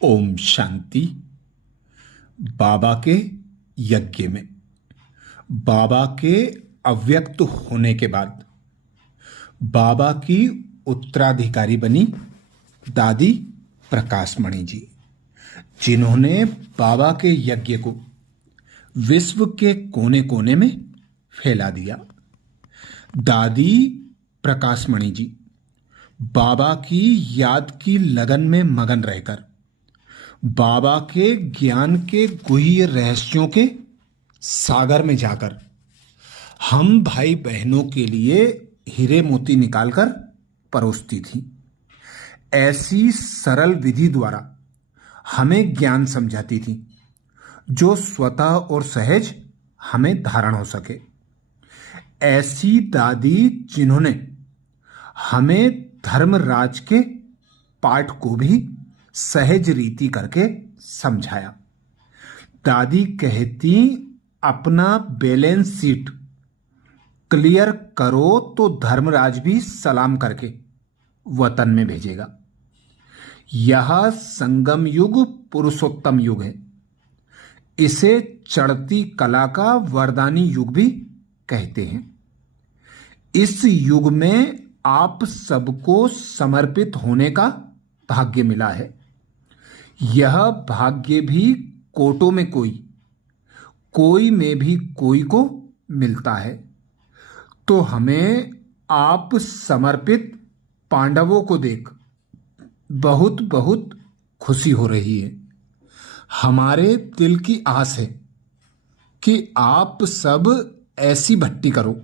ओम शांति। बाबा के यज्ञ में बाबा के अव्यक्त होने के बाद बाबा की उत्तराधिकारी बनी दादी प्रकाशमणि जी, जिन्होंने बाबा के यज्ञ को विश्व के कोने कोने में फैला दिया। दादी प्रकाशमणि जी बाबा की याद की लगन में मगन रहकर बाबा के ज्ञान के गुह्य रहस्यों के सागर में जाकर हम भाई बहनों के लिए हीरे मोती निकालकर परोसती थी। ऐसी सरल विधि द्वारा हमें ज्ञान समझाती थी जो स्वतः और सहज हमें धारण हो सके। ऐसी दादी जिन्होंने हमें धर्मराज के पाठ को भी सहज रीति करके समझाया। दादी कहती, अपना बैलेंस शीट क्लियर करो तो धर्मराज भी सलाम करके वतन में भेजेगा। यह संगम युग पुरुषोत्तम युग है। इसे चढ़ती कला का वरदानी युग भी कहते हैं। इस युग में आप सबको समर्पित होने का भाग्य मिला है। यह भाग्य भी कोटों में कोई में भी कोई को मिलता है। तो हमें आप समर्पित पांडवों को देख बहुत बहुत खुशी हो रही है। हमारे दिल की आस है कि आप सब ऐसी भट्टी करो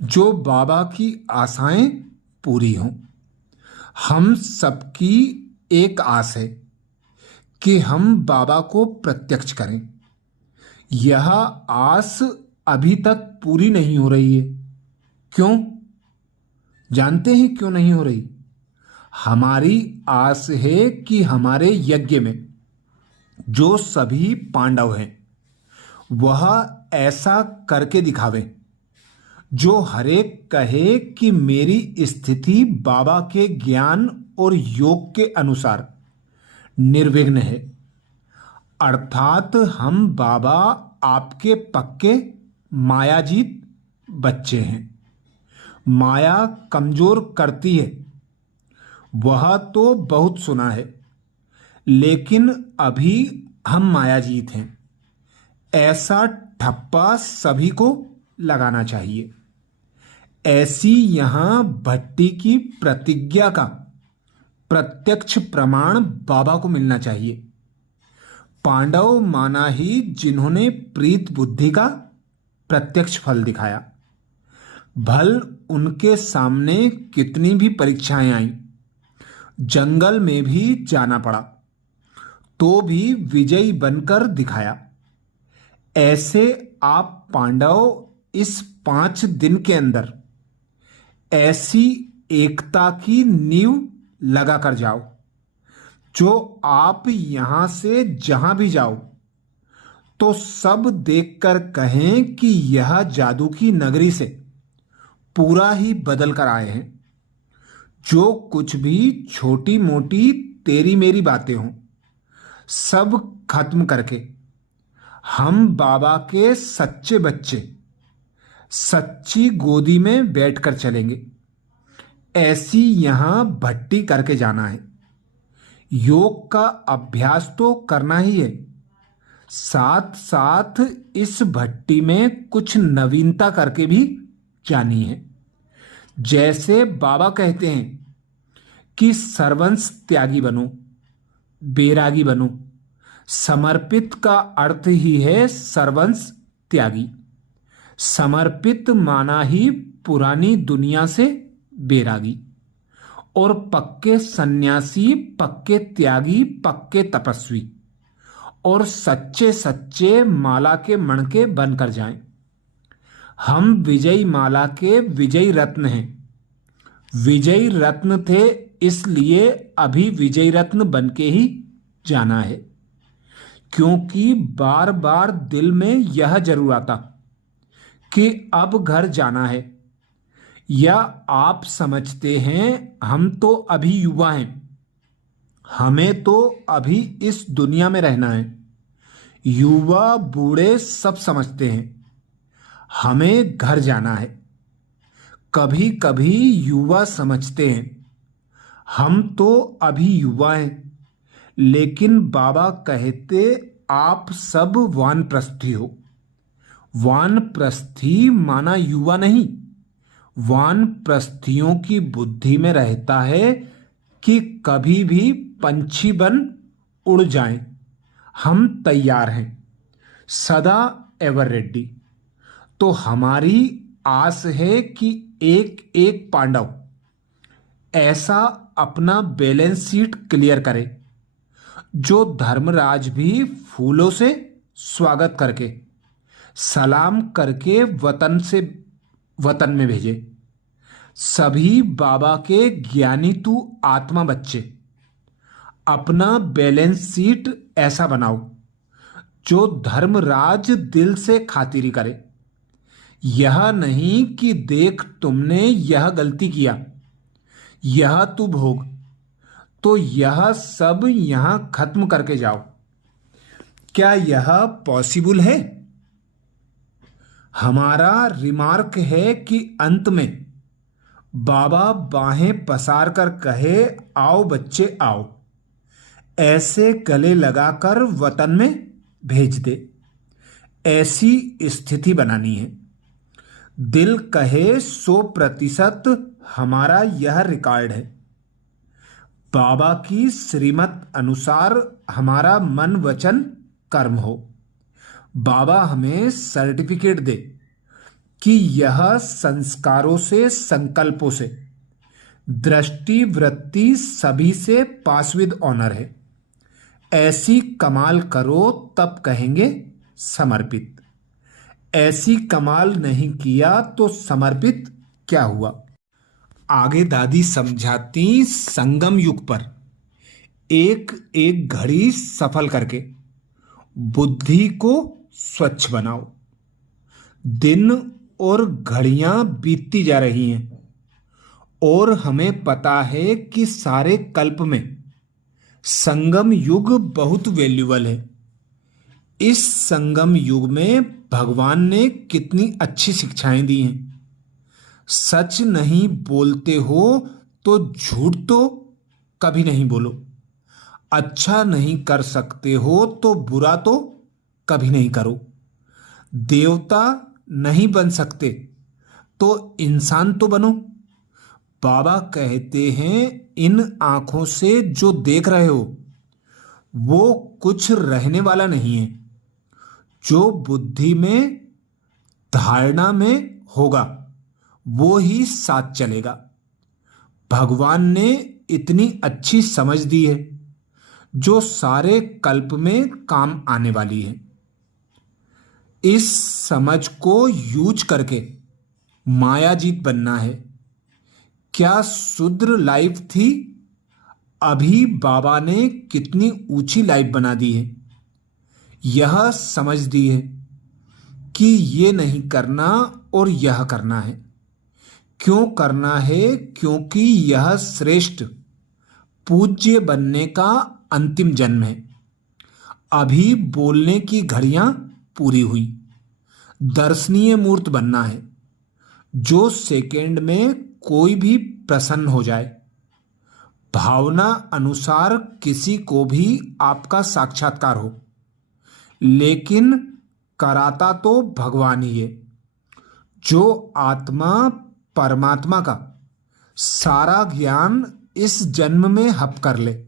जो बाबा की आशाएं पूरी हों। हम सबकी एक आस है कि हम बाबा को प्रत्यक्ष करें। यह आस अभी तक पूरी नहीं हो रही है। क्यों? जानते हैं क्यों नहीं हो रही? हमारी आस है कि हमारे यज्ञ में जो सभी पांडव हैं वह ऐसा करके दिखावे जो हरेक कहे कि मेरी स्थिति बाबा के ज्ञान और योग के अनुसार निर्विघ्न है। अर्थात हम बाबा आपके पक्के मायाजीत बच्चे हैं। माया कमजोर करती है, वह तो बहुत सुना है, लेकिन अभी हम मायाजीत हैं। ऐसा ठप्पा सभी को लगाना चाहिए। ऐसी यहां भट्टी की प्रतिज्ञा का प्रत्यक्ष प्रमाण बाबा को मिलना चाहिए। पांडव माना ही जिन्होंने प्रीत बुद्धि का प्रत्यक्ष फल दिखाया। भल उनके सामने कितनी भी परीक्षाएं आईं, जंगल में भी जाना पड़ा तो भी विजयी बनकर दिखाया। ऐसे आप पांडव इस 5 दिन के अंदर ऐसी एकता की नींव लगा कर जाओ जो आप यहां से जहां भी जाओ तो सब देखकर कहें कि यह जादू की नगरी से पूरा ही बदल कर आए हैं। जो कुछ भी छोटी मोटी तेरी मेरी बातें हों सब खत्म करके हम बाबा के सच्चे बच्चे सच्ची गोदी में बैठकर चलेंगे। ऐसी यहां भट्टी करके जाना है। योग का अभ्यास तो करना ही है, साथ साथ इस भट्टी में कुछ नवीनता करके भी जानी है। जैसे बाबा कहते हैं कि सर्वंस त्यागी बनो, बैरागी बनो। समर्पित का अर्थ ही है सर्वंस त्यागी। समर्पित माना ही पुरानी दुनिया से बैरागी, और पक्के सन्यासी, पक्के त्यागी, पक्के तपस्वी और सच्चे सच्चे माला के मणके बनकर जाएं। हम विजयी माला के विजयी रत्न हैं। विजयी रत्न थे, इसलिए अभी विजयी रत्न बनके ही जाना है। क्योंकि बार बार दिल में यह जरूर आता कि अब घर जाना है। या आप समझते हैं हम तो अभी युवा हैं हमें तो अभी इस दुनिया में रहना है। युवा बूढ़े सब समझते हैं हमें घर जाना है। कभी कभी युवा समझते हैं हम तो अभी युवा हैं, लेकिन बाबा कहते आप सब वानप्रस्थी हो। वानप्रस्थी माना युवा नहीं। वानप्रस्थियों की बुद्धि में रहता है कि कभी भी पंछी बन उड़ जाएं, हम तैयार हैं, सदा एवर रेडी। तो हमारी आस है कि एक एक पांडव ऐसा अपना बैलेंस शीट क्लियर करे जो धर्मराज भी फूलों से स्वागत करके सलाम करके वतन में भेजे। सभी बाबा के ज्ञानी तू आत्मा बच्चे अपना बैलेंस शीट ऐसा बनाओ जो धर्मराज दिल से खातिरी करे। यह नहीं कि देख तुमने यह गलती किया, यह तू भोग, तो यह सब यहां खत्म करके जाओ। क्या यह पॉसिबल है? हमारा रिमार्क है कि अंत में बाबा बाहें पसार कर कहे आओ बच्चे आओ, ऐसे गले लगाकर वतन में भेज दे। ऐसी स्थिति बनानी है। दिल कहे 100% हमारा यह रिकॉर्ड है। बाबा की श्रीमत अनुसार हमारा मन वचन कर्म हो। बाबा हमें सर्टिफिकेट दे कि यह संस्कारों से संकल्पों से दृष्टि वृत्ति सभी से पास विद ऑनर है। ऐसी कमाल करो तब कहेंगे समर्पित। ऐसी कमाल नहीं किया तो समर्पित क्या हुआ? आगे दादी समझाती संगम युग पर एक एक घड़ी सफल करके बुद्धि को स्वच्छ बनाओ। दिन और घड़ियां बीतती जा रही हैं और हमें पता है कि सारे कल्प में संगम युग बहुत वैल्यूबल है। इस संगम युग में भगवान ने कितनी अच्छी शिक्षाएं दी हैं। सच नहीं बोलते हो तो झूठ तो कभी नहीं बोलो। अच्छा नहीं कर सकते हो तो बुरा तो कभी नहीं करो। देवता नहीं बन सकते तो इंसान तो बनो। बाबा कहते हैं इन आंखों से जो देख रहे हो वो कुछ रहने वाला नहीं है। जो बुद्धि में धारणा में होगा वो ही साथ चलेगा। भगवान ने इतनी अच्छी समझ दी है जो सारे कल्प में काम आने वाली है। इस समझ को यूज करके मायाजीत बनना है। क्या शुद्र लाइफ थी, अभी बाबा ने कितनी ऊंची लाइफ बना दी है। यह समझ दी है कि ये नहीं करना और यह करना है। क्यों करना है? क्योंकि यह श्रेष्ठ पूज्य बनने का अंतिम जन्म है। अभी बोलने की घड़ियां पूरी हुई। दर्शनीय मूर्त बनना है जो सेकेंड में कोई भी प्रसन्न हो जाए। भावना अनुसार किसी को भी आपका साक्षात्कार हो, लेकिन कराता तो भगवान ही है। जो आत्मा परमात्मा का सारा ज्ञान इस जन्म में हप कर ले,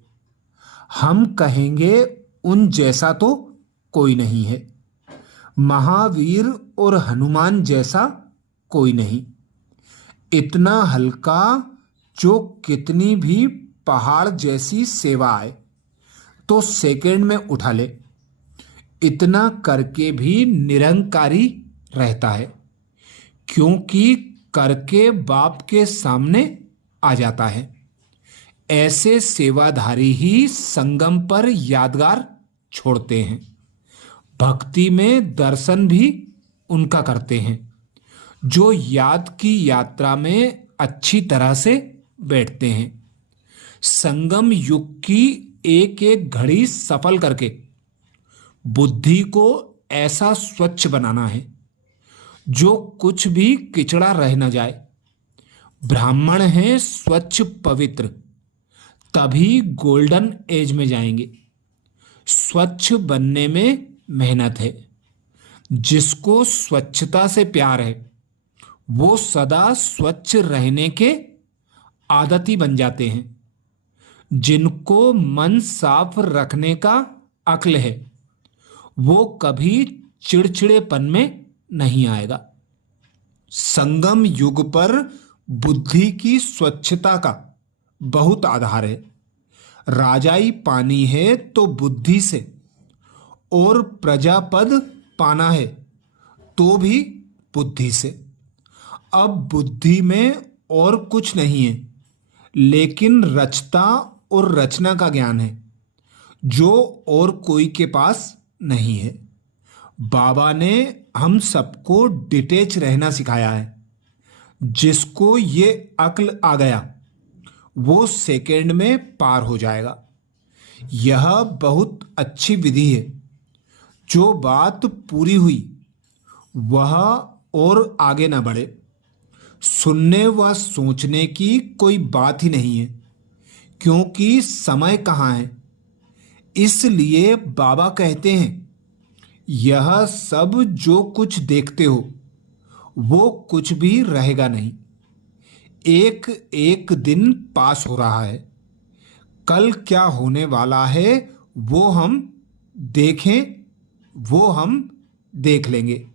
हम कहेंगे उन जैसा तो कोई नहीं है। महावीर और हनुमान जैसा कोई नहीं। इतना हल्का जो कितनी भी पहाड़ जैसी सेवा आए तो सेकेंड में उठा ले। इतना करके भी निरंकारी रहता है, क्योंकि करके बाप के सामने आ जाता है। ऐसे सेवाधारी ही संगम पर यादगार छोड़ते हैं। भक्ति में दर्शन भी उनका करते हैं जो याद की यात्रा में अच्छी तरह से बैठते हैं। संगम युग की एक एक घड़ी सफल करके बुद्धि को ऐसा स्वच्छ बनाना है जो कुछ भी किचड़ा रह न जाए। ब्राह्मण हैं स्वच्छ पवित्र, तभी गोल्डन एज में जाएंगे। स्वच्छ बनने में मेहनत है। जिसको स्वच्छता से प्यार है वो सदा स्वच्छ रहने के आदती बन जाते हैं। जिनको मन साफ रखने का अक्ल है वो कभी चिड़चिड़ेपन में नहीं आएगा। संगम युग पर बुद्धि की स्वच्छता का बहुत आधार है। राजाई पानी है तो बुद्धि से, और प्रजापद पाना है तो भी बुद्धि से। अब बुद्धि में और कुछ नहीं है लेकिन रचता और रचना का ज्ञान है जो और कोई के पास नहीं है। बाबा ने हम सबको डिटेच रहना सिखाया है। जिसको ये अक्ल आ गया वो सेकंड में पार हो जाएगा। यह बहुत अच्छी विधि है। जो बात पूरी हुई वह और आगे न बढ़े। सुनने व सोचने की कोई बात ही नहीं है क्योंकि समय कहाँ है। इसलिए बाबा कहते हैं यह सब जो कुछ देखते हो वो कुछ भी रहेगा नहीं। एक एक दिन पास हो रहा है। कल क्या होने वाला है वो हम देख लेंगे।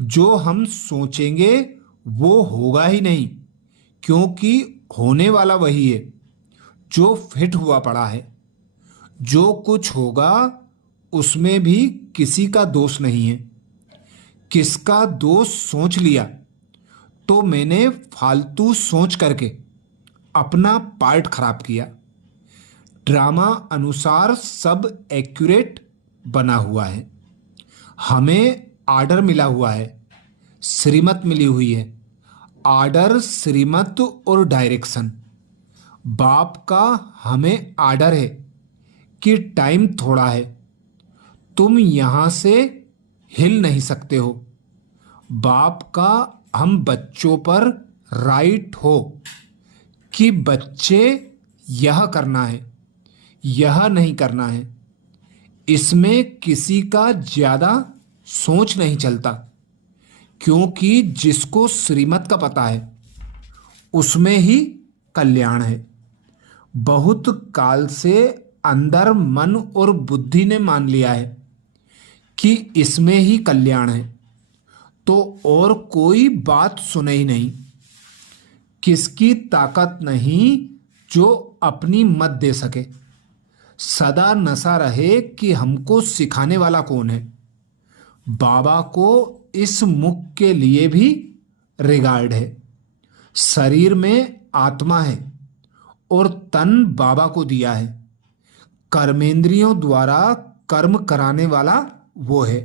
जो हम सोचेंगे वो होगा ही नहीं क्योंकि होने वाला वही है जो फिट हुआ पड़ा है। जो कुछ होगा उसमें भी किसी का दोष नहीं है। किसका दोष सोच लिया तो मैंने फालतू सोच करके अपना पार्ट खराब किया। ड्रामा अनुसार सब एक्यूरेट बना हुआ है। हमें आर्डर मिला हुआ है, श्रीमत मिली हुई है। आर्डर, श्रीमत और डायरेक्शन। बाप का हमें आर्डर है कि टाइम थोड़ा है, तुम यहां से हिल नहीं सकते हो। बाप का हम बच्चों पर राइट हो कि बच्चे यह करना है, यह नहीं करना है। इसमें किसी का ज्यादा सोच नहीं चलता क्योंकि जिसको श्रीमत का पता है उसमें ही कल्याण है। बहुत काल से अंदर मन और बुद्धि ने मान लिया है कि इसमें ही कल्याण है तो और कोई बात सुने ही नहीं। किसकी ताकत नहीं जो अपनी मत दे सके। सदा नशा रहे कि हमको सिखाने वाला कौन है। बाबा को इस मुख के लिए भी रिगार्ड है। शरीर में आत्मा है और तन बाबा को दिया है। कर्मेंद्रियों द्वारा कर्म कराने वाला वो है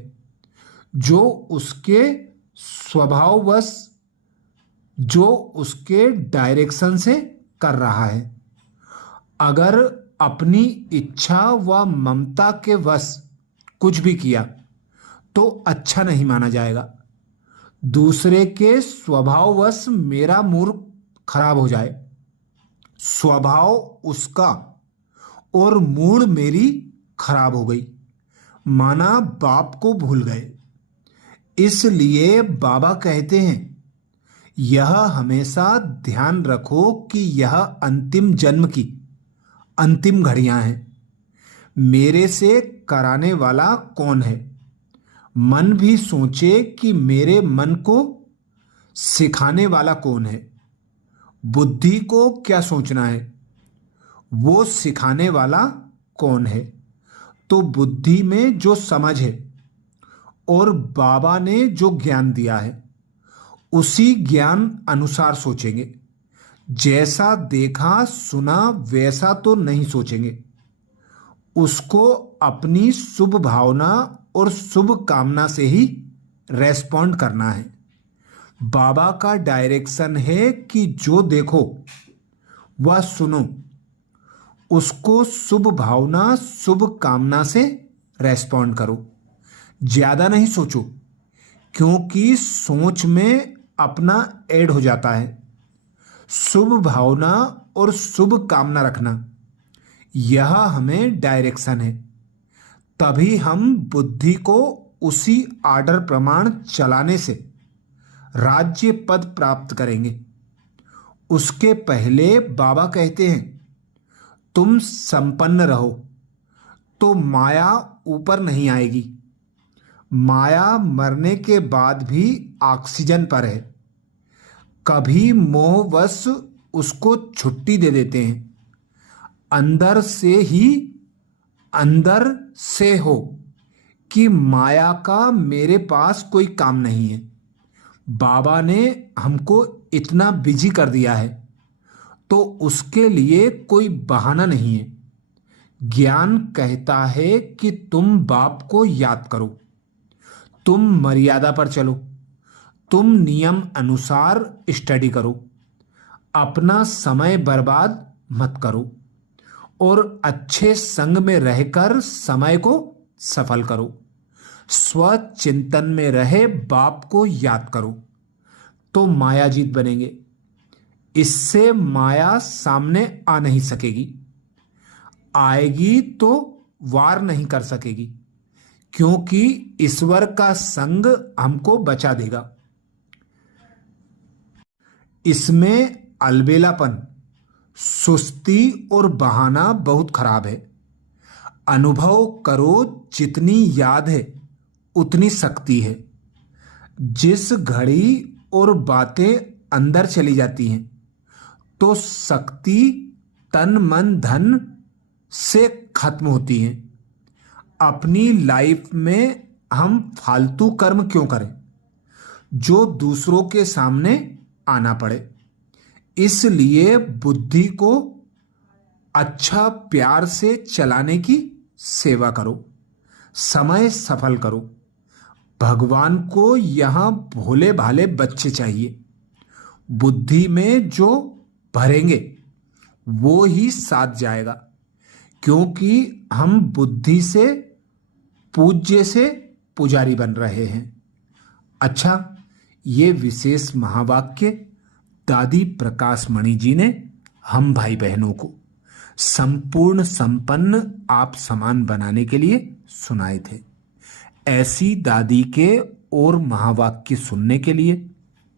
जो उसके स्वभाववश, जो उसके डायरेक्शन से कर रहा है। अगर अपनी इच्छा व ममता के वश कुछ भी किया तो अच्छा नहीं माना जाएगा। दूसरे के स्वभाववश मेरा मूड खराब हो जाए, स्वभाव उसका और मूड मेरी खराब हो गई, माना बाप को भूल गए। इसलिए बाबा कहते हैं यह हमेशा ध्यान रखो कि यह अंतिम जन्म की अंतिम घड़ियां हैं। मेरे से कराने वाला कौन है। मन भी सोचे कि मेरे मन को सिखाने वाला कौन है। बुद्धि को क्या सोचना है, वो सिखाने वाला कौन है। तो बुद्धि में जो समझ है और बाबा ने जो ज्ञान दिया है उसी ज्ञान अनुसार सोचेंगे। जैसा देखा सुना वैसा तो नहीं सोचेंगे। उसको अपनी शुभ भावना और शुभ कामना से ही रेस्पॉन्ड करना है। बाबा का डायरेक्शन है कि जो देखो वह सुनो, उसको शुभ भावना शुभ कामना से रेस्पॉन्ड करो। ज्यादा नहीं सोचो, क्योंकि सोच में अपना ऐड हो जाता है। शुभ भावना और शुभ कामना रखना, यह हमें डायरेक्शन है। तभी हम बुद्धि को उसी आर्डर प्रमाण चलाने से राज्य पद प्राप्त करेंगे। उसके पहले बाबा कहते हैं, तुम संपन्न रहो तो माया ऊपर नहीं आएगी। माया मरने के बाद भी ऑक्सीजन पर है। कभी मोहवश उसको छुट्टी दे देते हैं। अंदर से हो कि माया का मेरे पास कोई काम नहीं है। बाबा ने हमको इतना बिजी कर दिया है, तो उसके लिए कोई बहाना नहीं है। ज्ञान कहता है कि तुम बाप को याद करो, तुम मर्यादा पर चलो, तुम नियम अनुसार स्टडी करो, अपना समय बर्बाद मत करो और अच्छे संग में रहकर समय को सफल करो। स्वचिंतन में रहे बाप को याद करो तो मायाजीत बनेंगे। इससे माया सामने आ नहीं सकेगी। आएगी तो वार नहीं कर सकेगी, क्योंकि ईश्वर का संग हमको बचा देगा। इसमें अलबेलापन, सुस्ती और बहाना बहुत खराब है। अनुभव करो, जितनी याद है उतनी शक्ति है। जिस घड़ी और बातें अंदर चली जाती हैं तो शक्ति तन मन धन से खत्म होती है। अपनी लाइफ में हम फालतू कर्म क्यों करें जो दूसरों के सामने आना पड़े। इसलिए बुद्धि को अच्छा प्यार से चलाने की सेवा करो, समय सफल करो। भगवान को यहां भोले भाले बच्चे चाहिए। बुद्धि में जो भरेंगे वो ही साथ जाएगा, क्योंकि हम बुद्धि से पूज्य से पुजारी बन रहे हैं। अच्छा, ये विशेष महावाक्य दादी प्रकाश मणि जी ने हम भाई बहनों को संपूर्ण संपन्न आप समान बनाने के लिए सुनाए थे। ऐसी दादी के और महावाक्य सुनने के लिए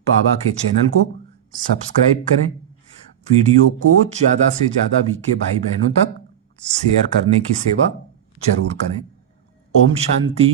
बाबा के चैनल को सब्सक्राइब करें। वीडियो को ज़्यादा से ज़्यादा वीके भाई बहनों तक शेयर करने की सेवा जरूर करें। ओम शांति।